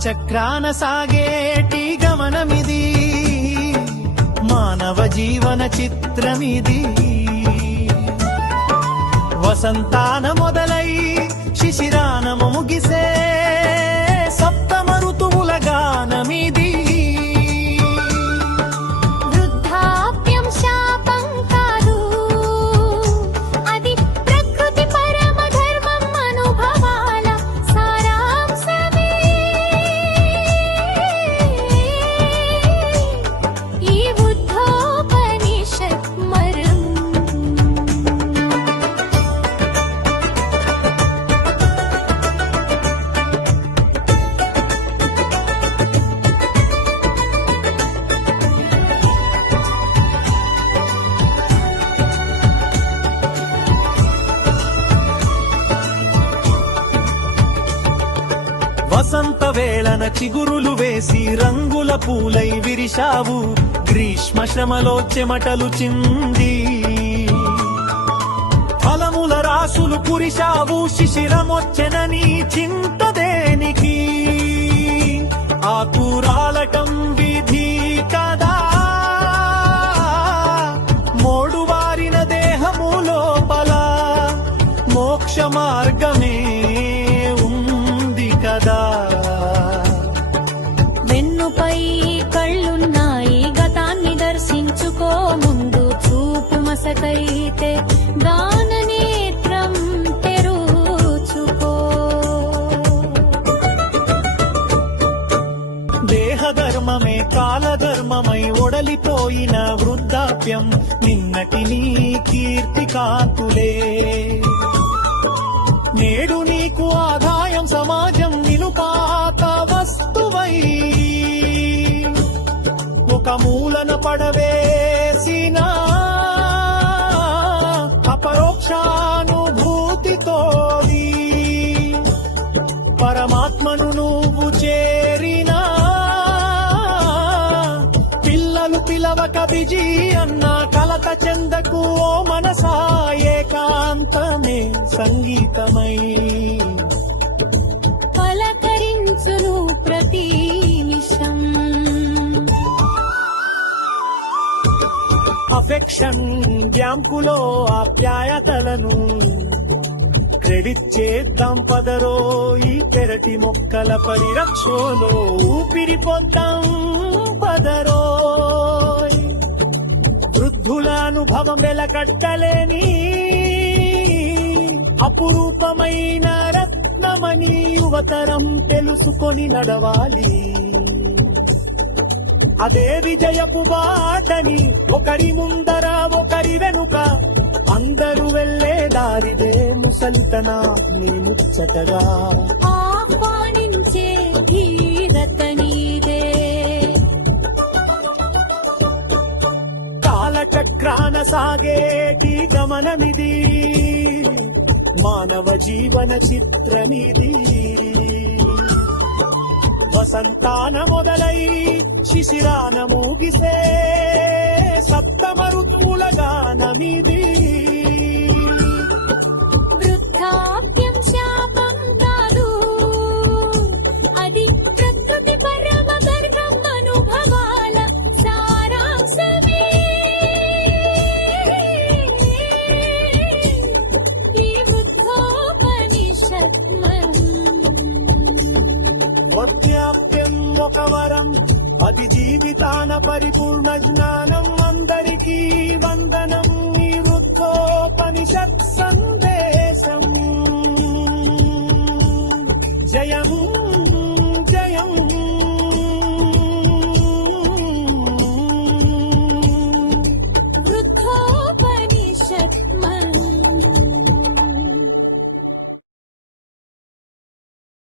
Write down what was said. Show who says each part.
Speaker 1: కాలచక్రాన సాగేటి గమనమిది మానవ జీవన చిత్రమిది. వసంతాన మొదలై శిశిరానము ముగిసే వసంత వేళన చిగురులు వేసి రంగుల పూలై విరిశావు. గ్రీష్మ శ్రమలో చెమటలు చింది. ఫలముల రాసులు కురిశావు. శిశిరమొచ్చెనని చింది.
Speaker 2: వెన్నుపై కళ్ళున్నాయి. గతాన్ని దర్శించుకో ముందు చూపు మసకైతే గాన నేత్రం తెరుచుకో.
Speaker 1: దేహధర్మమే కాలధర్మమై ఒడలిపోయిన వృద్ధాప్యం నిన్నటి నీ కీర్తి కాంతులే నేడు నీ మూలన పడవేసిన అపరోక్షానుభూతితోది పరమాత్మను నువ్వు చేరినా. పిల్లలు పిలవక బిజీ అన్న కలత చెందకు ఓ మనసా ఏకాంతమే సంగీతమై.
Speaker 2: పలకరించును
Speaker 1: అఫెక్షన్ బ్యాంకులో ఆప్యాయతలను క్రెడిట్ చేద్దాం పదరో ఈ పెరటి మొక్కల పరిరక్షలో ఊపిరి పొద్దాం పదరో. వృద్ధుల అనుభవం వెలకట్టలేని అపురూపమైన రత్నమని యువతరం తెలుసుకొని నడవాలి. అదే విజయపు బాటని ఒకరి ముందర ఒకరి వెనుక. అందరూ వెళ్ళే దారిదే ముసలితన నీ ముచ్చటగా.
Speaker 2: ఆహ్వానించే ధీరత నీదే.
Speaker 1: కాలచక్రాన సాగేటి గమనమిది. మానవ జీవన చిత్రమిది. వసంతాన మొదలై శిశిరాన మూగిసే సప్తమ ఋతువుల గానమిది.
Speaker 2: వృద్ధాప్యం శాపం కాదు అది
Speaker 1: ఒక వరం అది జీవితాన పరిపూర్ణ జ్ఞానం. అందరికీ వందనం. ఈ సందేశం.